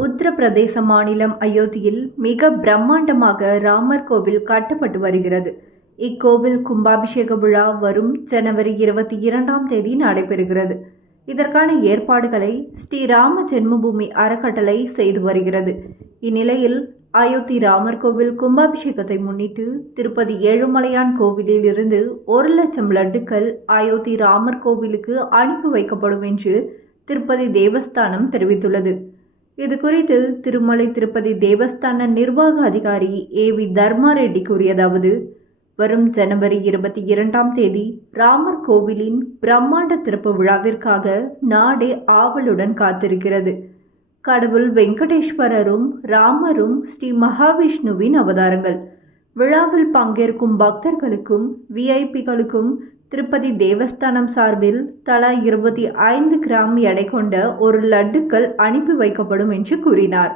உத்தரப்பிரதேச மாநிலம் அயோத்தியில் மிக பிரம்மாண்டமாக ராமர் கோவில் கட்டப்பட்டு வருகிறது. இக்கோவில் கும்பாபிஷேக விழா வரும் ஜனவரி இருபத்தி இரண்டாம் தேதி நடைபெறுகிறது. இதற்கான ஏற்பாடுகளை ஸ்ரீ ராம ஜென்மபூமி அறக்கட்டளை செய்து வருகிறது. இந்நிலையில் அயோத்தி ராமர் கோவில் கும்பாபிஷேகத்தை முன்னிட்டு திருப்பதி ஏழுமலையான் கோவிலில் இருந்து ஒரு லட்சம் லட்டுக்கள் அயோத்தி ராமர் கோவிலுக்கு அனுப்பி வைக்கப்படும் என்று திருப்பதி தேவஸ்தானம் தெரிவித்துள்ளது. இது குறித்து திருமலை திருப்பதி தேவஸ்தான நிர்வாக அதிகாரி ஏ வி தர்மா ரெட்டி கூறியதாவது வரும் ஜனவரி இருபத்தி இரண்டாம் தேதி ராமர் கோவிலின் பிரம்மாண்ட திறப்பு விழாவிற்காக நாடே ஆவலுடன் காத்திருக்கிறது. கடவுள் வெங்கடேஸ்வரரும் ராமரும் ஸ்ரீ மகாவிஷ்ணுவின் அவதாரங்கள். விழாவில் பங்கேற்கும் பக்தர்களுக்கும் விஐபிகளுக்கும் திருப்பதி தேவஸ்தானம் சார்பில் தலா இருபத்தி ஐந்து கிராம் எடை கொண்ட ஒரு லட்டுக்கள் அனுப்பி வைக்கப்படும் என்று கூறினார்.